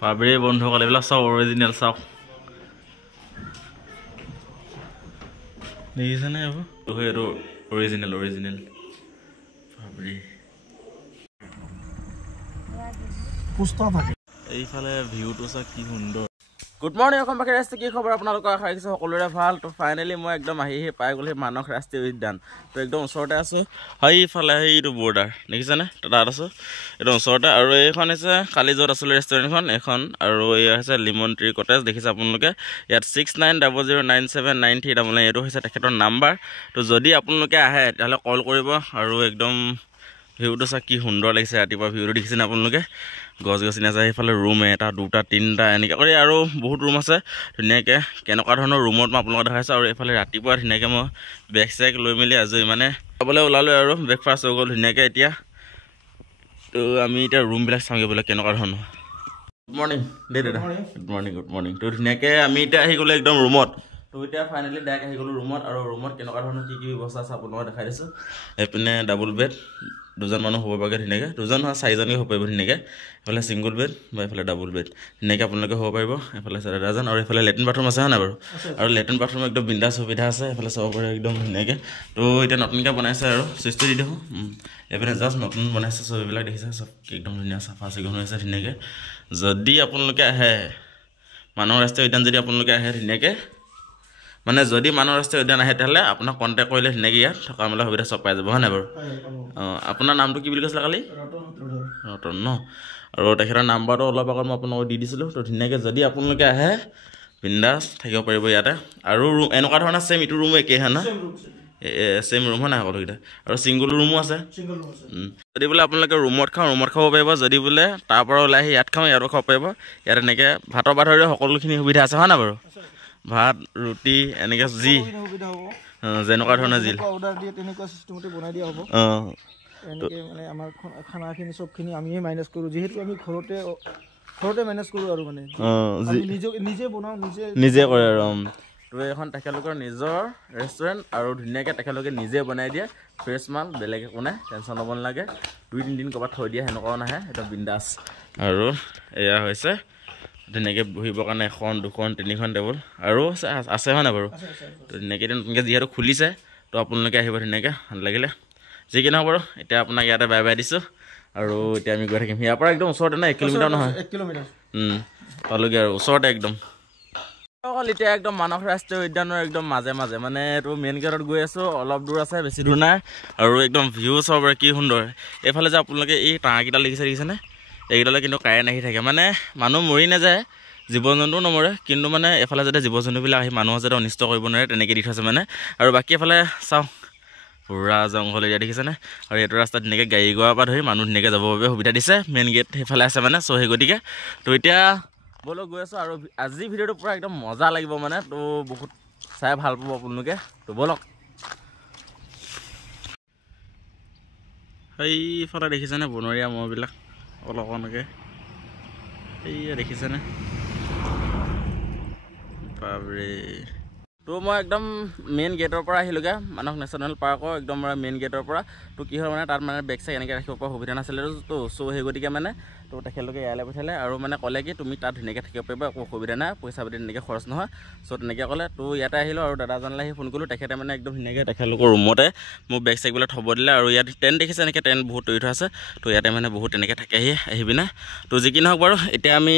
পাবৰি বন্ধুসকল এইবিলাক সব অৰিজিনেল চাওক দেখিছেনে এইবোৰ এইটো অৰিজিনেল পাবৰি পুষ্টা থাকে এইফালে ভিউটো চাওক কি সুন্দৰ গুড মৰ্নিং অসম বাকী ৰাষ্ট্ৰীয় কি খবৰ আপোনালোকৰ আশা ৰাখিছোঁ সকলোৰে ভাল তো ফাইনেলি মই একদম আহি পাই গ'লো মানস ৰাষ্ট্ৰীয় উদ্যান তো একদম ওচৰতে আছোঁ সেইফালে সেইটো বৰ্ডাৰ দেখিছেনে তাত আছোঁ একদম ওচৰতে আৰু এইখন হৈছে কালি য'ত আছিলোঁ ৰেষ্টুৰেণ্টখন এখন আৰু এয়া হৈছে লিমন ট্ৰী কটেজ দেখিছে আপোনালোকে ইয়াত 69009793 এইটো হৈছে তেখেতৰ নাম্বাৰ তো যদি আপোনালোকে আহে তেতিয়াহ'লে কল কৰিব আৰু একদম ভিউটো চাওক কি সুন্দৰ লাগিছে ৰাতিপুৱা ভিউটো দেখিছেনে আপোনালোকে গছ গছনি আছে সেইফালে ৰুম এটা দুটা তিনিটা এনেকৈ কৰি আৰু বহুত ৰুম আছে ধুনীয়াকৈ কেনেকুৱা ধৰণৰ ৰুমত মই আপোনালোকক দেখাইছোঁ আৰু এইফালে ৰাতিপুৱা ধুনীয়াকৈ মই বেগ চেগ লৈ মেলি আজৰি মানে খাবলৈ ওলালোঁ আৰু ব্ৰেকফাষ্ট হৈ গ'ল ধুনীয়াকৈ এতিয়া তো আমি এতিয়া ৰুমবিলাক চাওঁগৈ বোলে কেনেকুৱা ধৰণৰ গুড মৰ্ণিং দেই দাদা গুড মৰ্ণিং তো ধুনীয়াকৈ আমি এতিয়া আহি গ'লোঁ একদম ৰুমত তো এতিয়া ফাইনেলি ডাইৰেক্ট আহি গ'লোঁ ৰুমত আৰু ৰুমত কেনেকুৱা ধৰণৰ কি ব্যৱস্থা আছে আপোনালোকক দেখাই দিছোঁ এইপিনে ডাবল বেড দুজন মানুহ হ'ব পাৰগৈ ধুনীয়াকৈ দুজন নহয় চাৰিজনকৈ হ'ব পাৰিব ধুনীয়াকৈ এইফালে ছিংগল বেড বা এইফালে ডাবল বেড ধুনীয়াকৈ আপোনালোকে হ'ব পাৰিব এইফালে আছে দাদাজন আৰু এইফালে লেট্ৰিন বাথৰুম আছে হয় নাই বাৰু আৰু লেট্ৰিন বাথৰুম একদম বিন্দাছ সুবিধা আছে এইফালে চাব পাৰে একদম ধুনীয়াকৈ তো এতিয়া নতুনকৈ বনাইছে আৰু চুইচটো দি দিওঁ এইপিনে জাষ্ট নতুন বনাইছে চব এইবিলাক দেখিছে চব একদম ধুনীয়া চাফা চিকুণ হৈ আছে ধুনীয়াকৈ যদি আপোনালোকে আহে মানস ৰাষ্ট্ৰীয় উদ্যান যদি আপোনালোকে আহে ধুনীয়াকৈ মানে যদি মানস ৰাষ্ট্ৰীয় উদ্যান আহে তেতিয়াহ'লে আপোনাক কণ্টেক্ট কৰিলে ধুনীয়াকৈ ইয়াত থকা মেলা সুবিধা চব পাই যাব হয় নাই বাৰু আপোনাৰ নামটো কি বুলি কৈছিলে কালি ৰতন ন আৰু তেখেতৰ নাম্বাৰটো অলপ আগত মই আপোনালোকক দি দিছিলোঁ তো ধুনীয়াকৈ যদি আপোনালোকে আহে বিন্দাছ থাকিব পাৰিব ইয়াতে আৰু ৰুম এনেকুৱা ধৰণৰ ছেইম ইটো ৰুমো একেই হয় না ছেইম ৰুম হয় নাই সকলোকেইটা আৰু ছিংগল ৰুমো আছে যদি বোলে আপোনালোকে ৰুমত খাব পাৰিব যদি বোলে তাৰ পৰা ওলাই আহি ইয়াত খাওঁ ইয়াতো খাব পাৰিব ইয়াত এনেকৈ ভাতৰ পৰা ধৰি সকলোখিনি সুবিধা আছে হয় নাই বাৰু ভাত ৰুটি এনেকৈ যি যেনেকুৱা ধৰণৰ যি অৰ্ডাৰ দিয়ে তেনেকুৱা চিষ্টেমতে বনাই দিয়া হ'ব এনেকৈ মানে আমাৰ খানাখিনি চবখিনি আমিয়ে মেনেজ কৰোঁ যিহেতু আমি ঘৰতে মেনেজ কৰোঁ আৰু মানে নিজে বনাওঁ নিজে কৰে আৰু তো এখন তেখেতলোকৰ নিজৰ ৰেষ্টুৰেণ্ট আৰু ধুনীয়াকৈ তেখেতলোকে নিজে বনাই দিয়ে ফ্ৰেছ মাল বেলেগ একো নাই টেনশ্যন ল'ব নালাগে 2-3 দিন ক'ৰবাত থৈ দিয়ে সেনেকুৱাও নাহে একদম বিন্দাছ আৰু এয়া হৈছে ধুনীয়াকৈ বহিবৰ কাৰণে 1 2 3 টেবুল আৰু আছে হয় নাই বাৰু তো ধুনীয়াকৈ নতুনকৈ যিহেতু খুলিছে তো আপোনালোকে আহিব ধুনীয়াকৈ ভাল লাগিলে যি কি নহওক বাৰু এতিয়া আপোনাক ইয়াতে বাই বাই দিছোঁ আৰু এতিয়া আমি গৈ থাকিম ইয়াৰ পৰা একদম ওচৰতে নাই 1 কিলোমিটাৰ নহয় 1 কিলোমিটাৰ পালোগৈ আৰু ওচৰতে একদম অকল এতিয়া একদম মানস ৰাষ্ট্ৰীয় উদ্যানৰ একদম মাজে মানে এইটো মেইন গেটত গৈ আছোঁ অলপ দূৰ আছে বেছি দূৰ নাই আৰু একদম ভিউ চাব কি সুন্দৰ এইফালে যে আপোনালোকে এই তাঁৰকেইটা দেখিছেনে এইকেইটালৈ কিন্তু কাৰেণ্ট আহি থাকে মানে মানুহ মৰি নাযায় জীৱ জন্তুও নমৰে কিন্তু মানে এফালে যাতে জীৱ জন্তুবিলাক আহি মানুহৰ যাতে অনিষ্ট কৰিব নোৱাৰে তেনেকৈ দি থৈছে মানে আৰু বাকী এফালে চাওঁ পুৰা জংঘল এৰিয়া দেখিছেনে আৰু এইটো ৰাস্তাত ধুনীয়াকৈ গাড়ী গোৱাৰ পৰা ধৰি মানুহ ধুনীয়াকৈ যাবৰ বাবে সুবিধা দিছে মেইন গেট সেইফালে আছে মানে চ' সেই গতিকে তো এতিয়া ব'লক গৈ আছোঁ আৰু আজি ভিডিঅ'টো পূৰা একদম মজা লাগিব মানে তো বহুত চাই ভাল পাব আপোনালোকে তো ব'লক সেইফালে দেখিছেনে বনৰীয়া মহবিলাক অলপমানকৈ এইয়া দেখিছেনে বাপৰে তো মই একদম মেইন গেটৰ পৰা আহিলোগৈ মানস নেশ্যনেল পাৰ্কৰ একদম মেইন গেটৰ পৰা তো কি হয় মানে তাত মানে বেগ চেগ এনেকৈ ৰাখিব পৰা সুবিধা নাছিলে তো চ' সেই গতিকে মানে তো তেখেতলোকে ইয়ালৈ পঠিয়ালে আৰু মানে ক'লে কি তুমি তাত ধুনীয়াকৈ থাকিব পাৰিবা একো অসুবিধা নাই পইচা পাতি তেনেকৈ খৰচ নহয় চ' তেনেকৈ ক'লে তো ইয়াতে আহিলোঁ আৰু দাদাজনলৈ আহি ফোন কৰিলোঁ তেখেতে মানে একদম ধুনীয়াকৈ তেখেতলোকৰ ৰুমতে মোক বেগ চেগবিলাক থ'ব দিলে আৰু ইয়াত টেণ্ট দেখিছে এনেকৈ টেণ্ট বহুত তৰি থোৱা আছে তো ইয়াতে মানে বহুত তেনেকৈ থাকেহি আহিবি না তো যি কি নহওক বাৰু এতিয়া আমি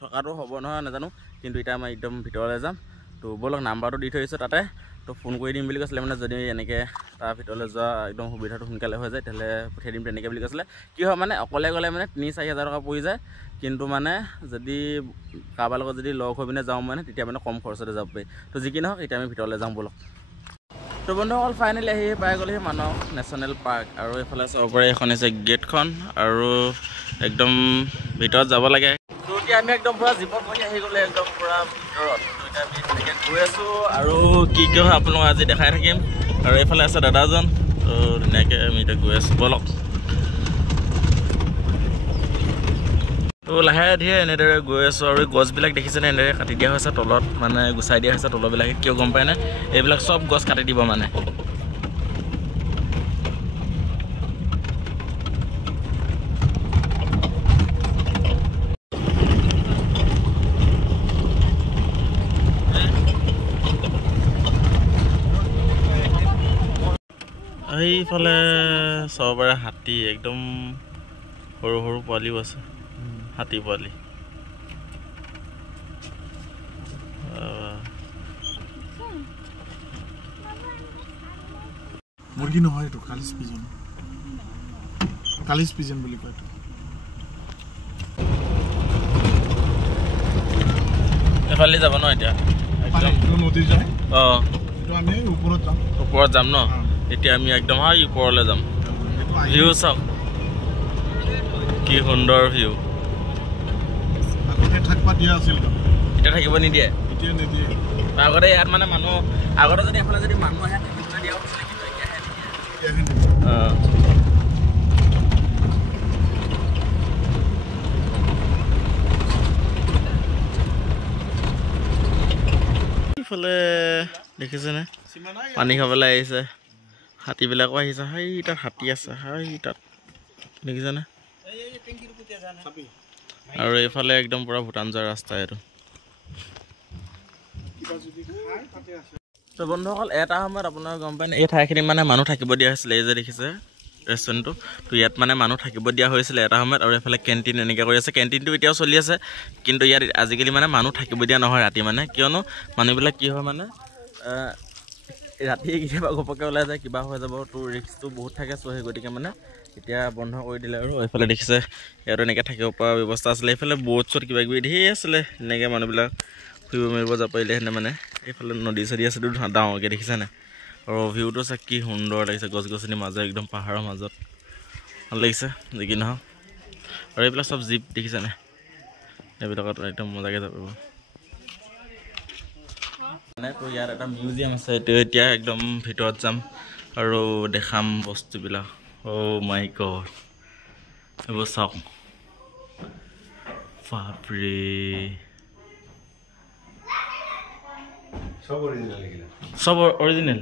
থকাটো হ'ব নহয় নাজানো কিন্তু এতিয়া আমি একদম ভিতৰলৈ যাম তো ব'লক নাম্বাৰটো দি থৈ দিছোঁ তাতে তো ফোন কৰি দিম বুলি কৈছিলে মানে যদি এনেকৈ তাৰ ভিতৰলৈ যোৱা একদম সুবিধাটো সোনকালে হৈ যায় তেতিয়াহ'লে পঠিয়াই দিম তেনেকৈ বুলি কৈছিলে কি হয় মানে অকলে গ'লে মানে 3-4 হাজাৰ টকা পৰি যায় কিন্তু মানে যদি কাৰোবাৰ লগত যদি লগ হৈ পিনে যাওঁ মানে তেতিয়া মানে কম খৰচতে যাব পাৰি তো যি কি নহওক এতিয়া আমি ভিতৰলৈ যাম ব'লক তো বন্ধুসকল ফাইনেলি আহি পাই গ'লেহি মানস নেশ্যনেল পাৰ্ক আৰু এইফালে চাব পাৰে এখন হৈছে গেটখন আৰু একদম ভিতৰত যাব লাগে তো এতিয়া আমি একদম পূৰা জীপত বহি আহি গ'লে একদম পূৰা ভিতৰত তো এতিয়া আমি তেনেকৈ গৈ আছোঁ আৰু কি হয় আপোনালোকক আজি দেখাই থাকিম আৰু এইফালে আছে দাদাজন তো ধুনীয়াকৈ আমি এতিয়া গৈ আছোঁ ব'লক তো লাহে ধীৰে এনেদৰে গৈ আছোঁ আৰু গছবিলাক দেখিছেনে এনেদৰে কাটি দিয়া হৈছে তলত মানে গুচাই দিয়া হৈছে তলবিলাকে কিয় গম পায়নে এইবিলাক চব গছ কাটি দিব মানে সেইফালে চাব পাৰে হাতী একদম সৰু সৰু পোৱালিও আছে হাতী পোৱালি মুৰ্গী নহয় এইটো কালিজ পিজন বুলি কয় এফালে যাব ন এতিয়া নদী যায় অঁ আমি ওপৰত যাম ন এতিয়া আমি একদম ওপৰলৈ যাম ভিউ চাওক কি সুন্দৰ ভিউ এতিয়া থাকিব নিদিয়ে আগতে ইয়াত মানে মানুহ আগতে যদি এফালে যদি মানুহ আহে ইফালে দেখিছেনে পানী খাবলৈ আহিছে হাতীবিলাকো আহিছে সেই তাত হাতী আছে সেই তাত দেখিছেনে আৰু এইফালে একদম পুৰা ভূটান যোৱা ৰাস্তা এইটো তো বন্ধুসকল এটা সময়ত আপোনাৰ গম পায় এই ঠাইখিনি মানে মানুহ থাকিব দিয়া হৈছিলে এই যে দেখিছে ৰেষ্টুৰেণ্টটো তো ইয়াত মানে মানুহ থাকিব দিয়া হৈছিলে এটা সময়ত আৰু এইফালে কেণ্টিন এনেকৈ কৰি আছে কেণ্টিনটো এতিয়াও চলি আছে কিন্তু ইয়াত আজিকালি মানে মানুহ থাকিব দিয়া নহয় ৰাতি মানে কিয়নো মানুহবিলাক কি হয় মানে ৰাতি কেতিয়াবা ঘপককৈ ওলাই যায় কিবা হৈ যাব তোৰ ৰিস্কটো বহুত থাকে চ' সেই গতিকে মানে এতিয়া বন্ধ কৰি দিলে আৰু এইফালে দেখিছে ইয়াতো এনেকৈ থাকিব পৰা ব্যৱস্থা আছিলে এইফালে ব'ট চ'ট কিবা কিবি ধেৰ আছিলে এনেকৈ মানুহবিলাক ফুৰিব মেলিব যাব পাৰিলেহেঁতেনে মানে এইফালে নদী চদী আছে ডাঙৰকৈ দেখিছেনে আৰু ভিউটো চাওক কি সুন্দৰ লাগিছে গছ গছনিৰ মাজত একদম পাহাৰৰ মাজত ভাল লাগিছে যি কি নহওক আৰু এইবিলাক চব জীপ দেখিছেনে এইবিলাকত একদম মজাকৈ যাব মানে তো ইয়াত এটা মিউজিয়াম আছে এইটো এতিয়া একদম ভিতৰত যাম আৰু দেখাম বস্তুবিলাক অ' মাই গড এইবোৰ চাওক বাপৰে সব অৰিজিনেল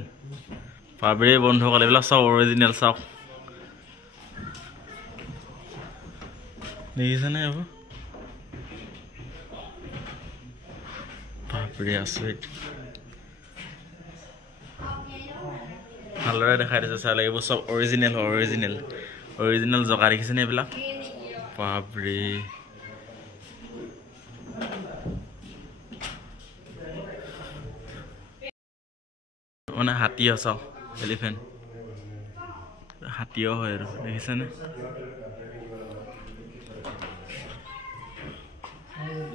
বাপৰে বন্ধুসকল এইবিলাক সব অৰিজিনেল চাওক দেখিছেনে এইবোৰ বাপৰে আচৰিত ভালদৰে দেখাই দিছে চাই লাগিব সব অৰিজিনেল জগা দেখিছেনে এইবিলাক বাপৰে মানে হাতীও চাওক এলিফেণ্ট হাতীও হয় আৰু দেখিছেনে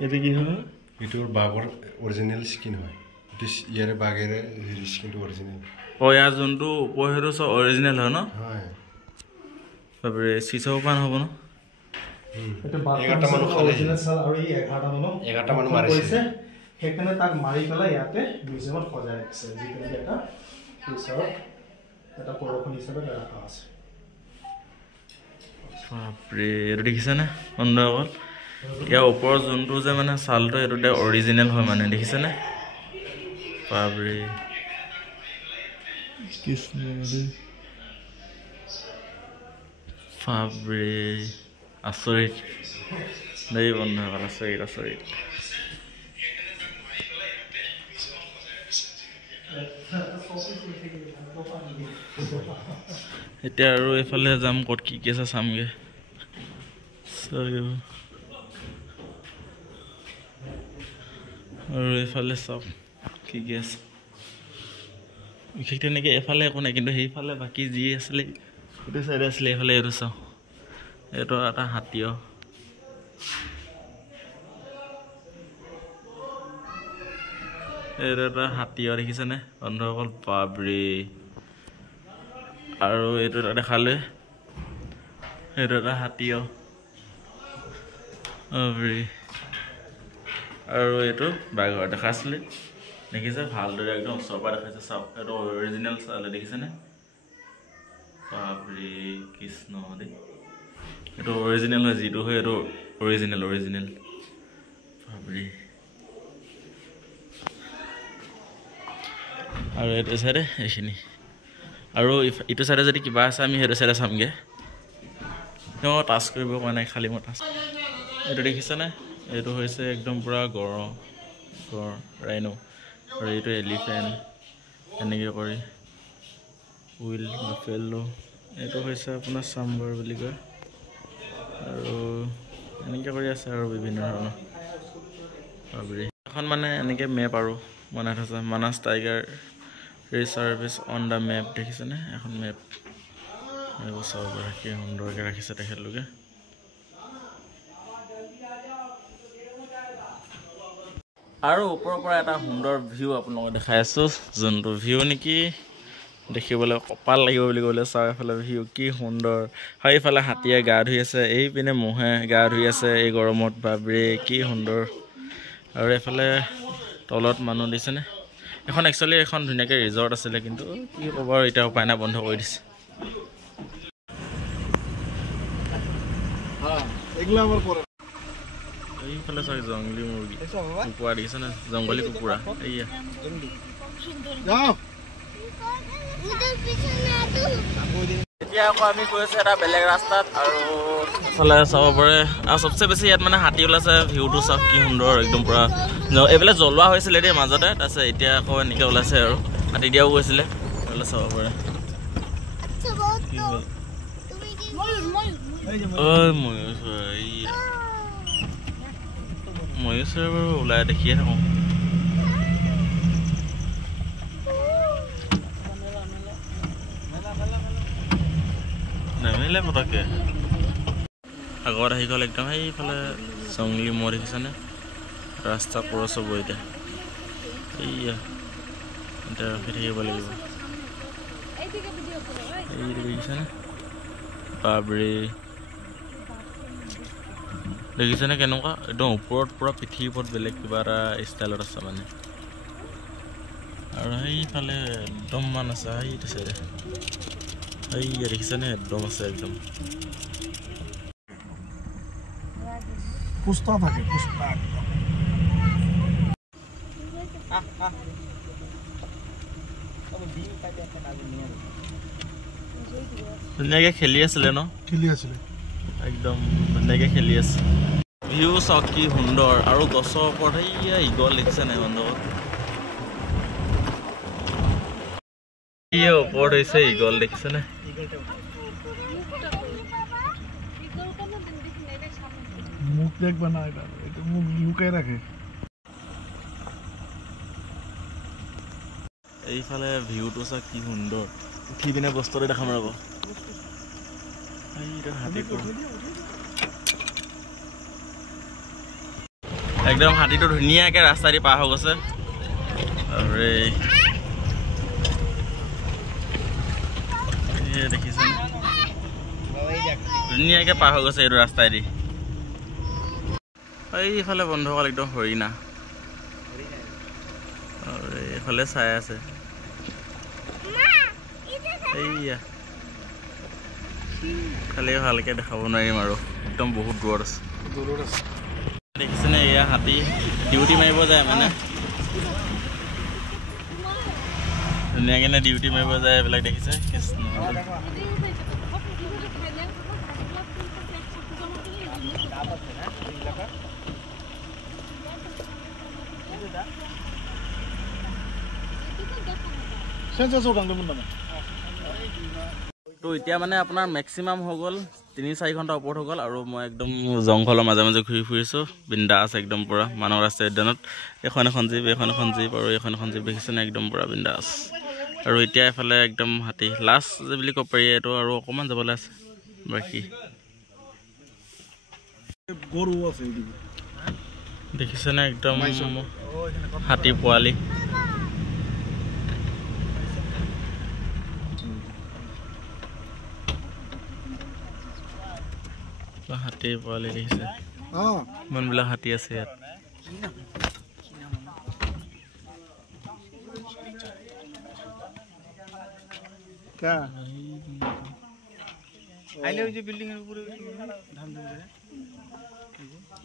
এইটো কি হয় এইটোৰ বাঘৰ অৰিজিনেল স্কিন হয় এইটো ইয়াৰে বাঘেৰে স্কিনটো অৰিজিনেল ইয়াৰ যোনটো ওপৰ সেইটো চব অৰিজিনেল হয় ন হয় বাপৰে চিচাও পান হ'ব ন 11টা মানুহ খালে আৰু এই 11টা মানুহ 11টা মানুহ মাৰিছে সেইকাৰণে তাক মাৰি পেলাই ইয়াতে মিউজিয়ামত সজাই ৰাখিছে যিটো এটা হিচাপত এটা প্ৰদৰ্শনী হিচাপে ৰখা আছে বাপৰে এইটো দেখিছেনে বন্ধুসকল ইয়াৰ ওপৰৰ যোনটো যে মানে ছালটো এইটোতে অৰিজিনেল হয় মানে দেখিছেনে বাপৰে কৃষ্ণ বাপৰে আচৰিত দেই বন্ধুসকল আচৰিত এতিয়া আৰু এইফালে যাম ক'ত কি আছে চামগৈ আৰু এইফালে চাওক কি আছে বিশেষ তেনেকৈ এইফালে একো নাই কিন্তু সেইফালে বাকী যি আছিলে সেইটো চাইডে আছিলে এইফালে এইটো চাওঁ এইটো এটা হাতীও এইটো এটা হাতীও দেখিছেনে বন্ধুসকল বাপৰে আৰু এইটো এটা দেখালে এইটো এটা হাতীও বাপৰে আৰু এইটো বাঘৰ দেখাইছিলে দেখিছে ভালদৰে একদম ওচৰৰ পৰা দেখাইছে চাওক এইটো অৰিজিনেল চালে দেখিছেনে বাপৰে কৃষ্ণ দেই এইটো অৰিজিনেল হয় যিটো হয় এইটো অৰিজিনেল বাপৰে আৰু এইটো চাইডে এইখিনি আৰু ইটো চাইডে যদি কিবা আছে আমি সেইটো চাইডে চামগৈ তেওঁ টাচ কৰিব পৰা নাই খালী মই টাচ এইটো দেখিছেনে এইটো হৈছে একদম পুৰা গড় ৰাইনো আৰু এইটো এলিফেণ্ট এনেকৈ কৰি উইল বাফেলো এইটো হৈছে আপোনাৰ চাম্বাৰ বুলি কয় আৰু এনেকৈ কৰি আছে আৰু বিভিন্ন ধৰণৰ বাবৰি এখন মানে এনেকৈ মেপ আৰু বনাই থৈছে Manas tiger reserve on the map দেখিছেনে এখন মেপ এইবোৰ চাব পাৰে কি সুন্দৰকৈ ৰাখিছে তেখেতলোকে আৰু ওপৰৰ পৰা এটা সুন্দৰ ভিউ আপোনালোকক দেখাই আছোঁ যোনটো ভিউ নেকি দেখিবলৈ কপাল লাগিব বুলি ক'লে চাওঁ এফালে ভিউ কি সুন্দৰ আৰু এইফালে হাতীয়ে গা ধুই আছে এইপিনে মহে গা ধুই আছে এই গৰমত বাবৰে কি সুন্দৰ আৰু এইফালে তলত মানুহ দিছেনে এখন একচুৱেলি এখন ধুনীয়াকৈ ৰিজৰ্ট আছিলে কিন্তু কি ক'ব আৰু এতিয়া উপায় নাই বন্ধ কৰি দিছে এইফালে চাওক জংলী মুৰ্গী কুকুৰা দেখিছেনে জংঘলী কুকুৰা এইয়া এতিয়া আকৌ আমি গৈ আছোঁ এটা বেলেগ ৰাস্তাত আৰু এইফালে চাব পাৰে আৰু চবচে বেছি ইয়াত মানে হাতী ওলাইছে ভিউটো চাওক কি সুন্দৰ একদম পূৰা এইফালে জ্বলোৱা হৈছিলে দেই মাজতে তাৰপিছত এতিয়া আকৌ এনেকৈ ওলাইছে আৰু হাতী দিয়াও গৈছিলে এইফালে চাব পাৰে ময়ূৰ চৰাই বাৰু ওলাই দেখিয়ে থাকোঁ নামিলে পটককৈ আগত আহি গ'ল একদম সেইফালে জংলী মহ দেখিছেনে ৰাস্তা ক্ৰছ হ'ব এতিয়া এইয়া এতিয়া ৰখি থাকিব লাগিব এই দেখিছেনে বাবৰে দেখিছেনে কেনেকুৱা একদম ওপৰত পূৰা পিঠিৰ ওপৰত বেলেগ কিবা এটা ষ্টাইলত আছে মানে আৰু সেইফালে একদম মান আছে সেইটো চাইডে এইয়া দেখিছেনে একদম আছে একদম পুষ্পা থাকে পুষ্পা ধুনীয়াকৈ খেলি আছিলে ন খেলি আছিলে একদম ধুনীয়াকৈ খেলি আছে ভিউ চাওক কি সুন্দৰ আৰু গছৰ ওপৰত এইয়া ইগল দেখিছে নাই বন্ধুত ওপৰত হৈছে ইগল দেখিছেনে মুখ দেখবা না এটা এটা মুখ লুকাই ৰাখে এইফালে ভিউটো চাওক কি সুন্দৰ উঠি পিনে বস্তুটো দেখাম ৰ'ব একদম হাতীটো ধুনীয়াকৈ ৰাস্তা দি পাৰ হৈ গৈছে দেখিছে ধুনীয়াকৈ পাৰ হৈ গৈছে এইটো ৰাস্তাইদি এইফালে বন্ধুসকল একদম হৰিণা আৰু এইফালে চাই আছে এইয়া খালি ভালকৈ দেখাব নোৱাৰিম আৰু একদম বহুত দূৰত আছে দেখিছেনে এয়া হাতী ডিউটি মাৰিব যায় মানে ধুনীয়াকৈ ডিউটি মাৰিব যায় এইবিলাক দেখিছে কৃষ্ণ তো এতিয়া মানে আপোনাৰ মেক্সিমাম হৈ গ'ল 3-4 ঘণ্টা ওপৰত হৈ গ'ল আৰু মই একদম জংঘলৰ মাজে মাজে ঘূৰি ফুৰিছোঁ বিন্দাছ একদম পূৰা মানৱ ৰাষ্ট্ৰীয় উদ্যানত এখন জীপ আৰু এখন জীপ দেখিছেনে একদম পূৰা বিন্দাছ আৰু এতিয়া এফালে একদম হাতী লাষ্ট বুলি ক'ব পাৰি এইটো আৰু অকণমান যাবলৈ আছে বাকী গৰু আছে দেখিছেনে একদম হাতী পোৱালি হাতী পোৱালি দেখিছে ইমানবিলাক হাতী আছে ইয়াত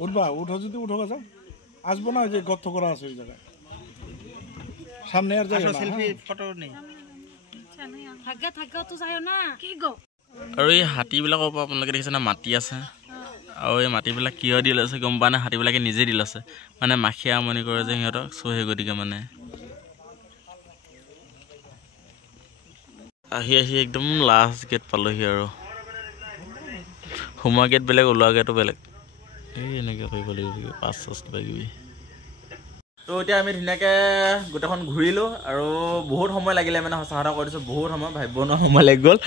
উঠবা উঠো যদি উঠো যা আসবো না যে গর্ত করা আছে ওই জায়গায় সামনে আর যাই সেলফি ফটো নেই থাকা থাকা তো যায়ও না কি গো আৰু এই হাতীবিলাকৰ পৰা আপোনালোকে দেখিছেনে মাটি আছে আৰু এই মাটিবিলাক কিয় দি লৈছে গম পোৱা নাই হাতীবিলাকে নিজে দি লৈছে মানে মাখিয়া আমনি কৰে যে সিহঁতক চ' সেই গতিকে মানে আহি একদম লাষ্ট গেট পালোহি আৰু সোমোৱা গেট বেলেগ ওলোৱা গেটো বেলেগ এই এনেকৈ কৰিব লাগিব পাঁচ কিবা কিবি তো এতিয়া আমি ধুনীয়াকৈ গোটেইখন ঘূৰিলোঁ আৰু বহুত সময় লাগিলে মানে সঁচা কথা কৈ দিছোঁ বহুত সময় ভাবিব নোৱাৰা সময় লাগি গ'ল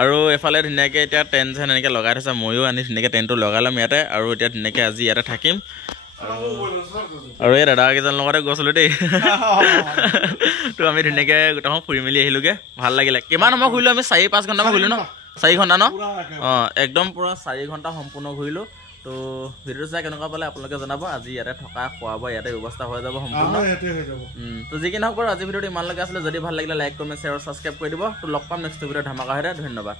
আৰু এফালে ধুনীয়াকৈ এতিয়া টেণ্ট চেণ্ট এনেকৈ লগাই থৈছে ময়ো আনি ধুনীয়াকৈ টেণ্টটো লগাই ল'ম ইয়াতে আৰু এতিয়া ধুনীয়াকৈ আজি ইয়াতে থাকিম আৰু এই দাদাকেইজনৰ লগতে গৈছিলোঁ দেই তো আমি ধুনীয়াকৈ গোটেইখন ফুৰি মেলি আহিলোঁগৈ ভাল লাগিলে কিমান সময় ঘূৰিলোঁ আমি 4-5 ঘণ্টামান ঘূৰিলোঁ ন 4 ঘণ্টা ন অঁ একদম পূৰা 4 ঘণ্টা সম্পূৰ্ণ ঘূৰিলোঁ তো ভিডিঅ'টো চাই কেনেকুৱা পালে আপোনালোকে জনাব আজি ইয়াতে থকা খোৱা বোৱা ইয়াতে ব্যৱস্থা হৈ যাব সম্পূৰ্ণ তো যি কি নহওক বাৰু আজি ভিডিঅ'টো ইমানলৈকে আছিলে যদি ভাল লাগিলে লাইক কমেণ্ট শ্বেয়াৰ আৰু ছাবস্ক্ৰাইব কৰি দিব তো লগ পাম নেক্সট ভিডিঅ'ত ধামাকা হৈ ধন্যবাদ